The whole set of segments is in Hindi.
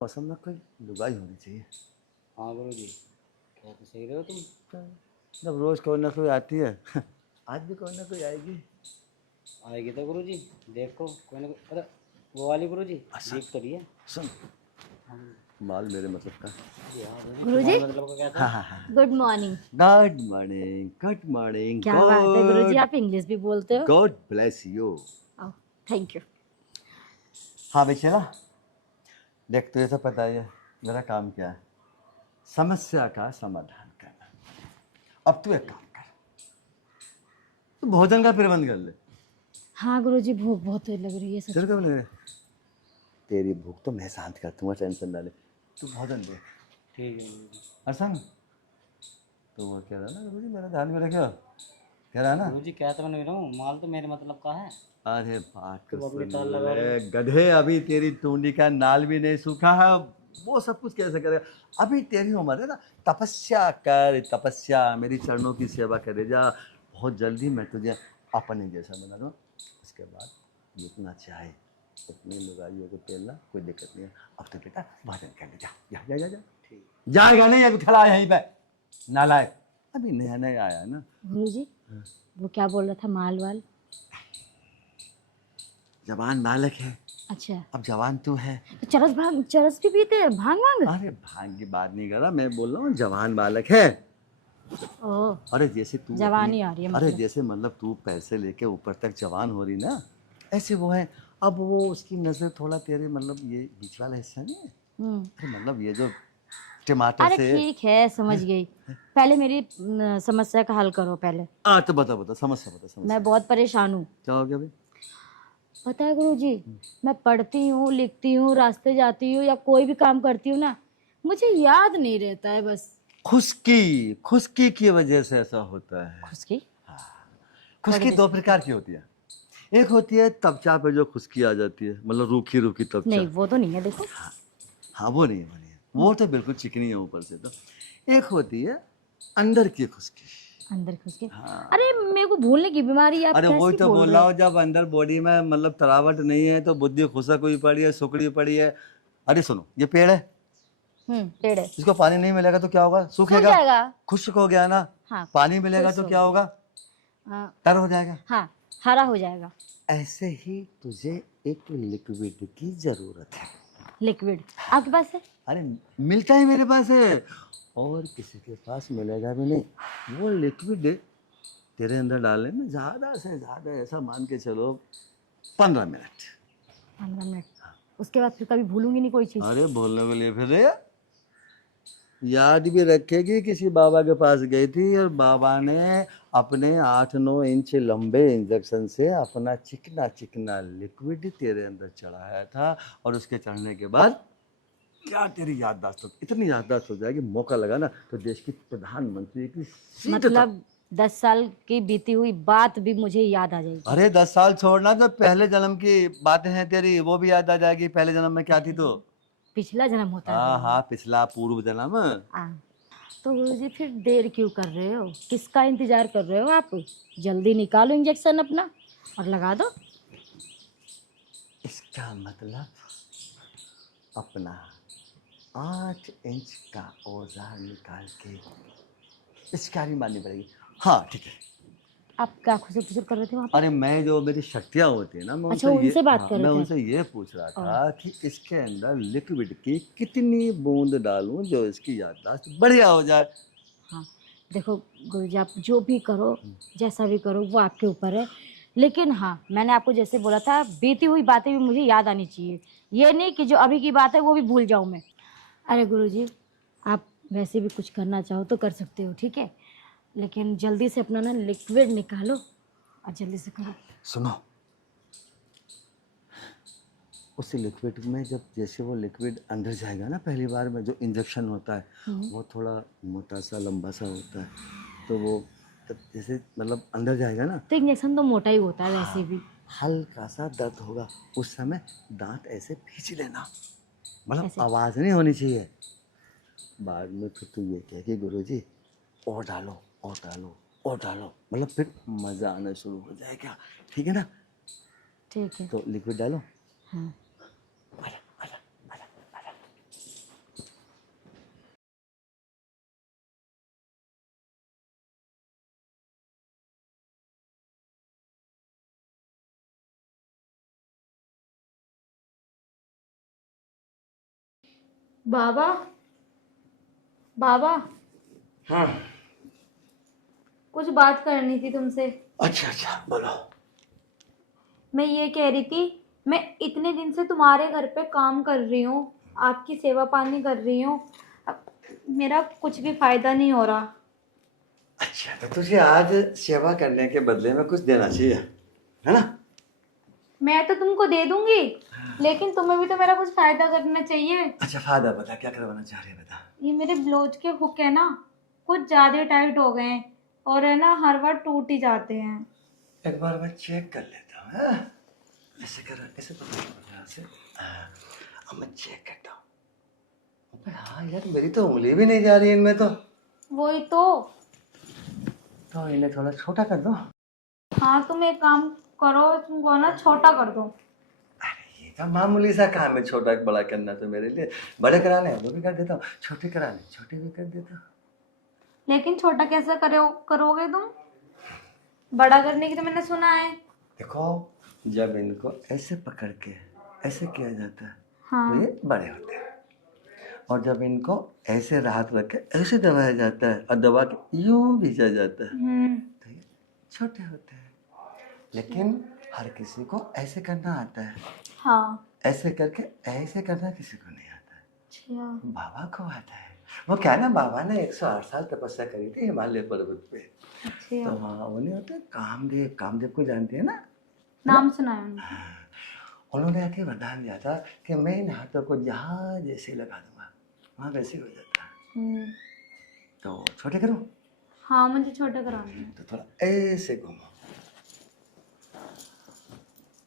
मौसम में कोई लुगाई होनी चाहिए। हाँ गुरु जी, क्या तो सही रहे हो तुम। जब रोज कोई ना कोई आती है आज भी कोई ना कोई आएगी। आएगी तो गुरु जी, देखो कोई ना कोई। अरे वो वाली गुरु जी, अच्छा दीप तो रही है। सुन, हाँ माल मेरे मतलब का। जी, हाँ गुरु जी, गुरुजी, तुम्हारे मतलब को क्या था। हाँ हाँ हाँ। Good morning. Good morning, good morning. क्या बात है गुरुजी, गॉड आप इंग्लिश भी बोलते हो। God bless you. Oh, thank you. हाँ बेचेला, देख तुझे तो पता ही है मेरा काम क्या है, समस्या का समाधान करना। अब तू एक काम कर, तू भोजन का प्रबंध कर ले। हाँ गुरुजी, भूख बहुत तेज लग रही है सच तेरे को में। लगे तेरी भूख तो मैं शांत कर दूंगा, टेंशन ना ले। तू भोजन दे। ठीक है गुरु जी। अर्शन, तो वो कह रहा ना गुरुजी मेरा ध्यान में रखो, कह रहा ना। गुरु जी क्या तो मैं नहीं रहा हूँ, माल तो मेरे मतलब का है। अरे बात तो तुम अपनी सुन ताल लगा रहे ले हो। गधे, अभी तेरी टूंडी का नाल भी नहीं सूखा है, वो सब कुछ कैसे करेगा। अभी तेरी उम्र है ना, तपस्या कर, तपस्या मेरी चरणों की सेवा करे जा। बहुत जल्दी मैं तुझे अपने जैसा बना दूँ। उसके बाद जितना चाहे उतनी लुगाइयों को पेलना, कोई दिक्कत नहीं है। अब तो बेटा भजन कर ले, जा जा जा जा, जा। ठीक। जाएगा नहीं, अभी खड़ा है यहीं पे नालायक, अभी नया नया आया है ना। गुरुजी, वो क्या बोल रहा था, माल वाल। जवान बालक है, अच्छा, अब जवान तू है। तो चरस भी पीते हैं, भांग वांग। अरे भांग की बात नहीं कर रहा, मैं बोल रहा हूँ जवान बालक है। ओह, अरे जैसे तू अपनी, जवानी आ रही है अरे मतलब। जैसे मतलब तू पैसे लेके ऊपर तक जवान हो रही ना, ऐसे वो है। अब वो उसकी नज़र थोड़ा तेरे मतलब ये बीच वाला हिस्सा नहीं है, अरे मतलब ये जो टमाटर अरे से। ठीक है, समझ गई। पहले मेरी समस्या का हल करो पहले। तो बता बता, समस्या बता, मैं समस्या बहुत परेशान हूँ। क्या हो गया भाई। पता है गुरुजी, मैं पढ़ती हूँ, लिखती हूँ, रास्ते जाती हूँ या कोई भी काम करती हूँ ना, मुझे याद नहीं रहता है बस। खुश्की, खुश्की की वजह से ऐसा होता है। खुशकी। खुश्की दो प्रकार की होती है। एक होती है तपचा पे जो खुश्की आ जाती है, मतलब रूखी रूखी नहीं, तपचा। वो तो नहीं है, देखो। हाँ वो नहीं है, वो नहीं है, वो तो बिल्कुल चिकनी है ऊपर से। तो एक होती है अंदर की खुश्की। अंदर खुशकी। हाँ, अरे मेरे को भूलने की बीमारी है, आप अरे वही कैसी तो बोल बोल रहे रहा हो। हूँ, जब अंदर बॉडी में मतलब तरावट नहीं है तो बुद्धि खुशक हुई पड़ी है, सुकड़ी पड़ी है। अरे सुनो, ये पेड़ है, पेड़ है। इसको पानी नहीं मिलेगा तो क्या होगा, सूख सूखेगा। जाएगा। खुश्क हो गया ना, हाँ, पानी मिलेगा खुश तो हो क्या गया। होगा, हाँ। तर हो जाएगा। हाँ, हरा हो जाएगा। ऐसे ही तुझे एक लिक्विड की जरूरत है। लिक्विड आपके पास है। अरे मिलता ही मेरे पास है, और किसी के पास मिलेगा भी नहीं। वो लिक्विड तेरे अंदर डालने में ज़्यादा से ज़्यादा ऐसा मान के चलो 15 मिनट। 15 मिनट। उसके बाद फिर कभी भूलूंगी नहीं कोई चीज। अरे बोलने के लिए फिर याद भी रखेगी, किसी बाबा के पास गई थी और बाबा ने अपने 8-9 इंच लंबे इंजेक्शन से अपना चिकना चिकना लिक्विड तेरे अंदर चढ़ाया था, और उसके चढ़ने के बाद क्या तेरी याददाश्त हो, इतनी याददाश्त हो जाएगी, मौका लगा ना तो देश की प्रधानमंत्री की सीट तक। मतलब 10 साल की बीती हुई बात भी मुझे याद आ जाएगी। अरे 10 साल छोड़ना, तो पहले जन्म की बातें हैं तेरी, वो भी याद आ जाएगी, पहले जन्म में क्या थी तो। पिछला जन्म होता है हाँ वो। हाँ, पिछला पूर्व जन्म। हाँ। तो गुरुजी फिर देर क्यों कर रहे हो, किसका इंतजार कर रहे हो आप। जल्दी निकालो इंजेक्शन अपना और लगा दो। इसका मतलब अपना 8 इंच का औजार निकाल के पिचकारी मारनी पड़ेगी। हाँ ठीक है। आप क्या खुसर खुसर कर रहे थे वहां पे। अरे मैं जो मेरी शक्तियाँ होती है ना, मैं अच्छा, उनसे ये, उनसे बात हाँ कर मैं रहे थे उनसे आप। ये पूछ रहा ओ, था कि इसके अंदर लिक्विड की कितनी बूंद डालूं जो इसकी याददाश्त बढ़िया हो जाए। हाँ। देखो गुरुजी, आप जो भी करो, जैसा भी करो, वो आपके ऊपर है। लेकिन हाँ, मैंने आपको जैसे बोला था, बीती हुई बातें भी मुझे याद आनी चाहिए। ये नहीं कि जो अभी की बात है वो भी भूल जाऊं मैं। अरे गुरुजी, आप वैसे भी कुछ करना चाहो तो कर सकते हो, ठीक है। लेकिन जल्दी से अपना ना लिक्विड निकालो और जल्दी से करो। सुनो, उस लिक्विड में जब जैसे वो लिक्विड अंदर जाएगा ना, पहली बार में जो इंजेक्शन होता है वो थोड़ा मोटा सा लंबा सा होता है, तो वो तब जैसे मतलब अंदर जाएगा ना, तो इंजेक्शन तो मोटा ही होता है वैसे भी। हल्का सा दर्द होगा, उस समय दांत ऐसे खींच लेना, मतलब ऐसे। आवाज़ नहीं होनी चाहिए। बाद में फिर तू ये कह कि गुरुजी और डालो और डालो और डालो, मतलब फिर मज़ा आना शुरू हो जाएगा, ठीक है ना। ठीक है। तो लिक्विड डालो। हाँ। आजा, आजा, आजा, आजा। बाबा, बाबा, हाँ। कुछ बात करनी थी तुमसे। अच्छा अच्छा, बोलो। मैं ये कह रही थी, मैं इतने दिन से तुम्हारे घर पे काम कर रही हूँ, आपकी सेवा पानी कर रही हूँ, अब मेरा कुछ भी फायदा नहीं हो रहा। अच्छा, तो तुझे आज सेवा करने के बदले में कुछ देना चाहिए, है ना? मैं तो तुमको दे दूंगी, लेकिन तुम्हें भी तो मेरा कुछ फायदा करना चाहिए। अच्छा, फायदा बता, क्या करवाना चाह रहे हैं, बता। ये मेरे ब्लाउज के हुक है ना, कुछ ज्यादा टाइट हो गए हैं और है ना हर बार टूट ही जाते हैं। एक बार मैं चेक कर लेता हूँ, हाँ? ऐसे कर, ऐसे पकड़ यहाँ से, हाँ, अब मैं चेक करता हूँ। अबे हाँ यार, मेरी तो उंगली भी नहीं जा रही इनमें तो वही तो। इन्हें थोड़ा छोटा कर दो। हाँ, तुम एक काम करो, तुमको ना छोटा कर दो। अरे ये तो मामूली सा काम है, छोटा बड़ा करना तो मेरे लिए। बड़े कराने हैं वो भी कर देता हूँ, छोटे कराने छोटे भी कर देता हूँ। लेकिन छोटा कैसे करोगे तुम? बड़ा करने की तो मैंने सुना है। देखो, जब इनको ऐसे पकड़ के ऐसे किया जाता है तो हाँ। ये बड़े होते हैं, और जब इनको ऐसे राहत रख के ऐसे दबाया जाता है और दबा के यूं भेजा जाता है तो ये छोटे होते हैं। लेकिन हर किसी को ऐसे करना आता है, हाँ। ऐसे करके ऐसे करना किसी को नहीं आता है। अच्छा। बाबा को आता है। वो क्या है ना, बाबा ने 108 साल तपस्या करी थी हिमालय पर्वत पे। अच्छा। तो हाँ, वो नहीं होते कामदेव, कामदेव को जानते हैं ना? नाम सुना है उनका। हाँ, उन्होंने आके वरदान दिया था कि मैं इन हाथों को जहाँ जैसे लगा दूंगा वहाँ वैसे हो जाता है। तो छोटे करो। हाँ, मुझे छोटा कराना है। तो थोड़ा ऐसे घूमो,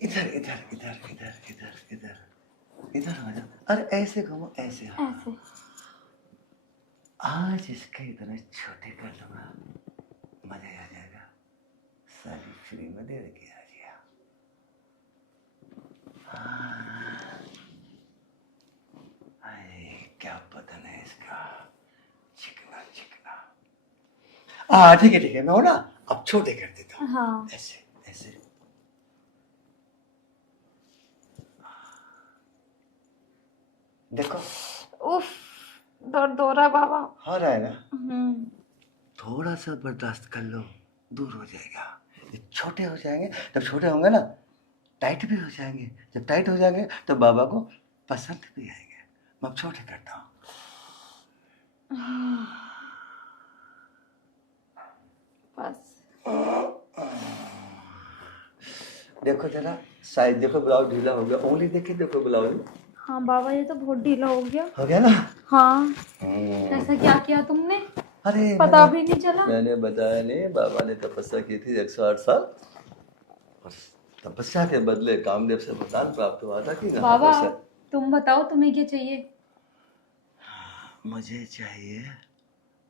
इधर इधर इधर इधर इधर इधर इधर हो जाओ, अरे ऐसे घूमो, ऐसे हाँ। ऐसे। आज इसके इतने छोटे कर दूंगा, मजा आ जाएगा। सारी फ्री में दे के आ गया। क्या बदन है इसका, चिकना चिकना। ठीक है, मैं हो ना, अब छोटे कर देता हूँ। हाँ। ऐसे ऐसे। देखो, उफ, दर्द हो रहा बाबा। हो रहा है ना? थोड़ा सा बर्दाश्त कर लो, दूर हो जाएगा। ये छोटे हो जाएंगे, जब छोटे होंगे ना टाइट भी हो जाएंगे, जब टाइट हो जाएंगे तो बाबा को पसंद भी आएंगे। मैं अब छोटे करता हूँ। बस। देखो जरा साइज देखो, ब्लाउज ढीला हो गया, उंगली देखे, देखो ब्लाउज। हाँ बाबा, ये तो बहुत ढीला हो गया ना? हाँ। ऐसा क्या किया तुमने? अरे पता भी नहीं चला। मैंने बताया नहीं, बाबा ने तपस्या की थी 108 साल, और तपस्या के बदले कामदेव से वरदान प्राप्त हुआ था कि बाबा, तुम बताओ तुम्हें क्या चाहिए? मुझे चाहिए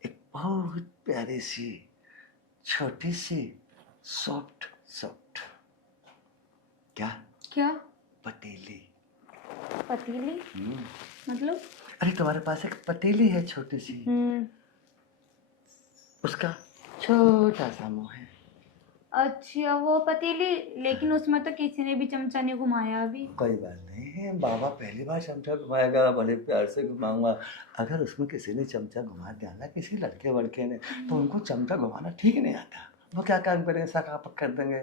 एक बहुत प्यारी सी छोटी सी सॉफ्ट सॉफ्ट, क्या क्या? पतीली। पतीली? मतलब? अरे तुम्हारे पास एक पतीली है छोटी सी, उसका छोटा सा मुंह है। अच्छा, वो पतीली, लेकिन उसमें तो किसी ने भी चमचा नहीं घुमाया अभी। कोई बात नहीं, बाबा पहली बार चमचा घुमाएगा, बड़े प्यार से घुमाऊंगा। अगर उसमें किसी ने चमचा घुमा दिया ना, किसी लड़के वड़के ने, तो उनको चमचा घुमाना ठीक नहीं आता। वो क्या काम करेंगे, सकापक कर देंगे,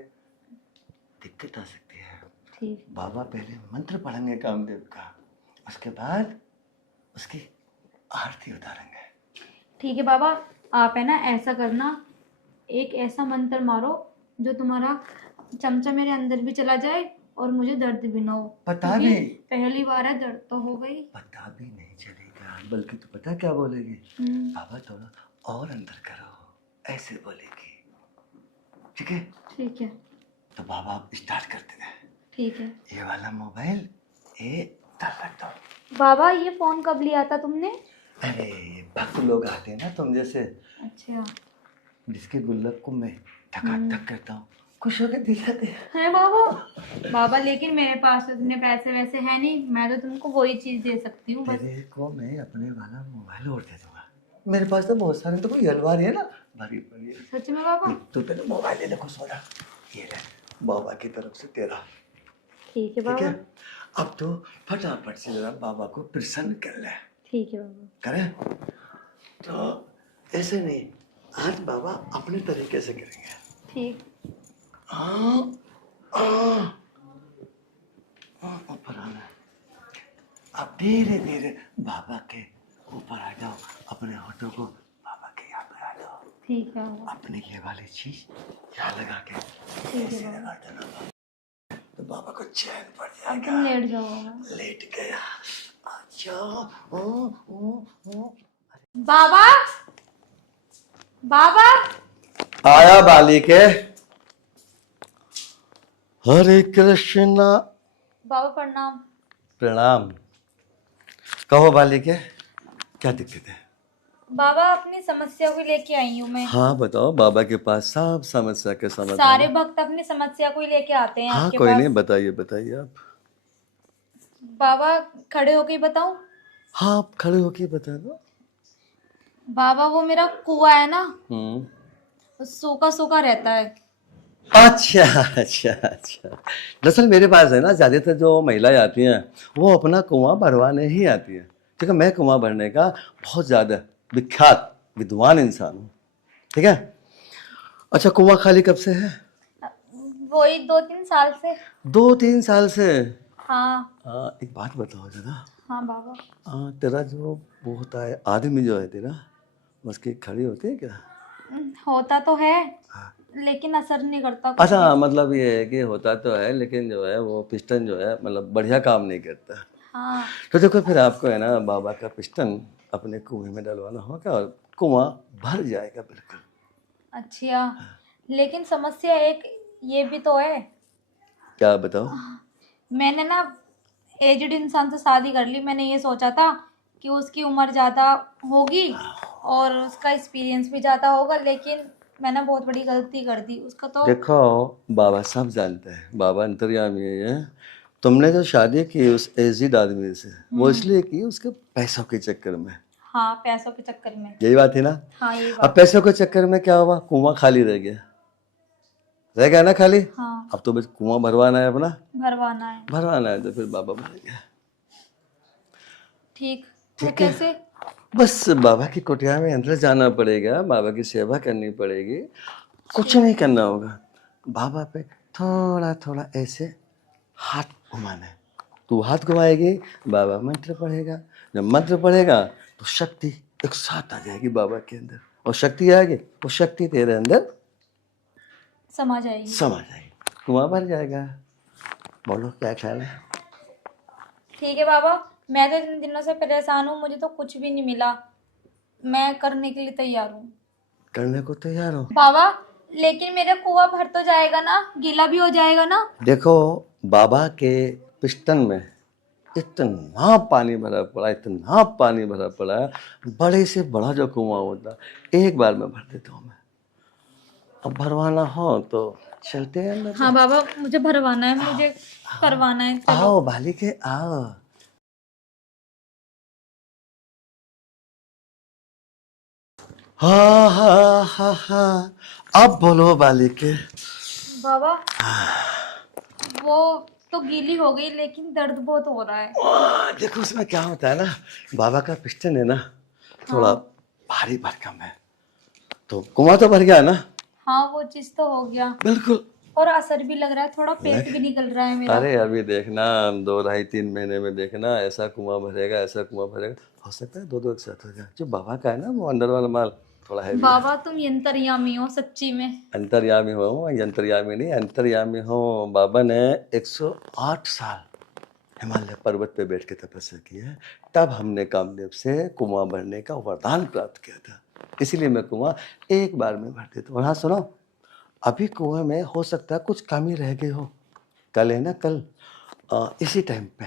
दिक्कत आ सकती है। ठीक। बाबा पहले मंत्र पढ़ेंगे कामदेव का, उसके बाद उसकी आरती उतारेंगे। ठीक है बाबा, आप है ना ऐसा करना, एक ऐसा मंत्र मारो जो तुम्हारा चमचा मेरे अंदर भी चला जाए और मुझे दर्द भी ना हो। पता भी पहली बार है, दर्द तो हो गई। पता भी नहीं चलेगा, बल्कि तू पता क्या बोलेगी, बाबा थोड़ा और अंदर करो, ऐसे बोलेगी। ठीक है? ठीक है। तो बाबा आप स्टार्ट करते हैं। ठीक है। ये वाला मोबाइल ये इधर रख दो। बाबा, ये फोन कब लिया था तुमने? अरे भक्त लोग आते हैं ना तुम जैसे, अच्छा। जिसके गुल्लक को मैं ठक करता हूँ, खुश होकर दिलाते है बाबा। बाबा, लेकिन मेरे पास तो इतने पैसे वैसे है नहीं, मैं तो तुमको वही चीज दे सकती हूँ बस। तेरे को मैं अपने वाला मोबाइल और दे दूंगा, मेरे पास तो बहुत सारे, तो कोई अलमारी है ना भरी पड़ी है। सच में बाबा? तो तेरे मोबाइल ले ले, खुश हो जा। ये ले बाबा की तरफ से तेरा। ठीक है ठीक बाबा। है, अब तो फटाफट से जरा बाबा को प्रसन्न कर ले। ठीक है बाबा। करें? तो ऐसे नहीं, आज बाबा अपने तरीके से करेंगे। ठीक। ऊपर आना है। अब धीरे धीरे बाबा के ऊपर आ जाओ, अपने होठों को बाबा के यहाँ पे आ जाओ। ठीक है बाबा। अपनी ये वाली चीज यहाँ लगा के ठीक है ऐसे बाबा। लगा देना, तो बाबा को चैन पड़ अब जाएगा। तुम लेट जाओ बाबा। लेट गया। अच्छा। बाबा, बाबा। आया बालिके। हरे कृष्णा। बाबा प्रणाम। प्रणाम। कहो बालिके, क्या दिक्कत है? बाबा अपनी समस्या को लेके आई हूँ मैं। हाँ बताओ, बाबा के पास सब समस्या के समाधान सारे है। भक्त अपनी समस्या को ही लेके आते हैं हाँ आपके कोई पास। नहीं, बताइए बताइए आप। बाबा खड़े होके ही बताऊं? हाँ आप खड़े होके बता दो। बाबा वो मेरा कुआं है ना, हम्म। सूखा सूखा रहता है। अच्छा अच्छा अच्छा। दरअसल मेरे पास है ना, ज्यादातर जो महिलाएं आती हैं वो अपना कुआं भरवाने ही आती हैं। ठीक है, मैं कुआं भरने का बहुत ज्यादा विख्यात विद्वान इंसान हूँ। ठीक है। अच्छा, कुआं खाली कब से है? वही 2-3 साल से। 2-3 साल से? हाँ। एक बात बताओ जरा। हाँ बाबा। तेरा जो वो होता है आदमी जो है तेरा, उसकी खड़ी होती है क्या? होता तो है हाँ। लेकिन असर नहीं करता कुछ अच्छा, भी। मतलब ये है कि होता तो है लेकिन जो है वो पिस्टन जो है मतलब बढ़िया काम नहीं करता। हाँ। तो देखो फिर आपको है ना बाबा का पिस्टन अपने कुएं में डलवाना होगा और कुआं भर जाएगा बिल्कुल। अच्छा, लेकिन समस्या एक ये भी तो है। क्या बताओ? मैंने ना एजड इंसान से शादी कर ली। मैंने ये सोचा था कि उसकी उम्र ज़्यादा होगी और उसका एक्सपीरियंस भी ज़्यादा होगा, लेकिन मैंने बहुत बड़ी गलती कर दी उसका तो। देखो, बाबा सब जानते हैं, बाबा अंतर्यामी है। तुमने जो शादी की उस एजिड आदमी से, वो इसलिए की उसके पैसों के चक्कर में। हाँ, पैसों के चक्कर में। यही बात है ना? हाँ यही अब बात। पैसों के चक्कर में क्या हुआ, कुआं खाली रह गया। रह गया ना खाली? हाँ, अब तो बस कुआं भरवाना है अपना। भरवाना है। भरवाना है तो फिर बाबा भर गया। ठीक। वो ठीक है। कैसे? बस बाबा की कुटिया में अंदर जाना पड़ेगा, बाबा की सेवा करनी पड़ेगी, कुछ नहीं करना होगा। बाबा पे थोड़ा थोड़ा ऐसे हाथ घुमाना है। तू हाथ घुमाएगी, बाबा मंत्र पढ़ेगा। जब मंत्र पढ़ेगा तो शक्ति एक साथ आ जाएगी बाबा के अंदर, और शक्ति आएगी, वो शक्ति तेरे अंदर समा जाएगी। समा जाएगी, कुआं भर जाएगा। बोलो क्या ख्याल है? ठीक है बाबा, मैं तो इन दिनों से परेशान हूँ, मुझे तो कुछ भी नहीं मिला। मैं करने के लिए तैयार हूँ करने को तैयार हो? बाबा, लेकिन मेरा कुआं भर तो जाएगा ना, गीला भी हो जाएगा ना? देखो, बाबा के पिस्टन में इतना पानी भरा पड़ा, इतना पानी भरा पड़ा है, बड़े से बड़ा जो कुआं होता एक बार में भर देता हूँ मैं। अब भरवाना हो तो चलते हैं अंदर। हाँ बाबा, मुझे भरवाना है, मुझे करवाना है। चलो। आओ बालिके आओ। हाँ हाँ हाँ हाँ, अब बोलो बालिके। बाबा वो तो गीली हो गई लेकिन दर्द बहुत हो रहा है। देखो उसमें क्या होता है ना, बाबा का पिस्टन है ना थोड़ा भारी भरकम है, तो कुआं तो भर गया ना। हाँ वो चीज तो हो गया, बिल्कुल। और असर भी लग रहा है, थोड़ा पेट भी निकल रहा है मेरा। अरे अभी देखना, 2-2.5-3 महीने में देखना, ऐसा कुआं भरेगा, ऐसा कुआं भरेगा। हो सकता है 2-2 एक साथ हो जाए। जो बाबा का है ना वो अंदर वाला माल थोड़ा है। बाबा तुम यंतरयामी हो सच्ची में। अंतर्यामी हो, यंतर्यामी नहीं, अंतर्यामी हो। बाबा ने 108 साल हिमालय पर्वत पे बैठ के तपस्या की है, तब हमने कामदेव से कुआं भरने का वरदान प्राप्त किया था। इसीलिए मैं कुआं एक बार में भर देता हूँ। और हाँ सुनो, अभी कुएं में हो सकता है कुछ कमी रह गई हो। कल है ना, कल इसी टाइम पे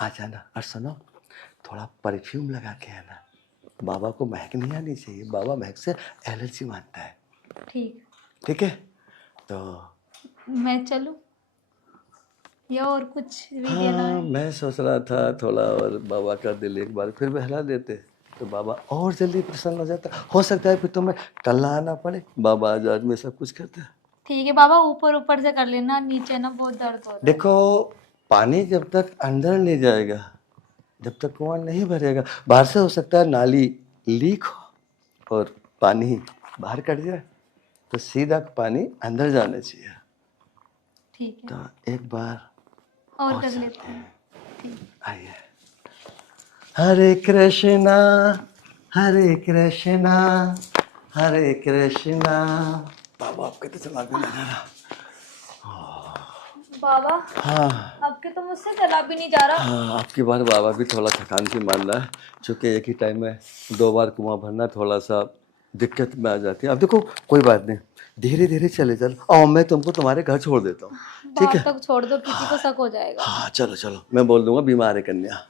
आ जाना। और सुनो, थोड़ा परफ्यूम लगा के आना। बाबा को महक नहीं आनी चाहिए, बाबा महक से एलर्जी मानता है। ठीक। ठीक है, तो मैं चलूं या और कुछ भी देना हाँ है? मैं सोच रहा था थोड़ा और बाबा का दिल एक बार फिर बहला देते तो बाबा और जल्दी प्रसन्न हो जाता। हो सकता है फिर तुम्हें कल आना पड़े, बाबा आज में सब कुछ करता है। ठीक है बाबा, ऊपर ऊपर से कर लेना, नीचे ना बहुत दर्द हो रहा है। देखो, पानी जब तक अंदर नहीं जाएगा जब तक कुआं नहीं भरेगा, बाहर से हो सकता है नाली लीक हो और पानी बाहर कट जाए, तो सीधा पानी अंदर जाना चाहिए। ठीक है, तो एक बार और कर लेते हैं। आइए। हरे कृष्णा हरे कृष्णा हरे कृष्णा। बाबा आपके तो चला भी नहीं रहा। बाबा, हाँ आपके तो मुझसे चला भी नहीं जा रहा। हाँ, आपकी बार बाबा भी थोड़ा थकान सी मान रहा है, क्योंकि एक ही टाइम में 2 बार कुआं भरना थोड़ा सा दिक्कत में आ जाती है। अब देखो कोई बात नहीं, धीरे धीरे चले चल, आओ मैं तुमको तुम्हारे घर छोड़ देता हूँ, ठीक बात है? तक छोड़ दो, किसी को शक हो जाएगा। हाँ चलो चलो, मैं बोल दूंगा बीमार है कन्या।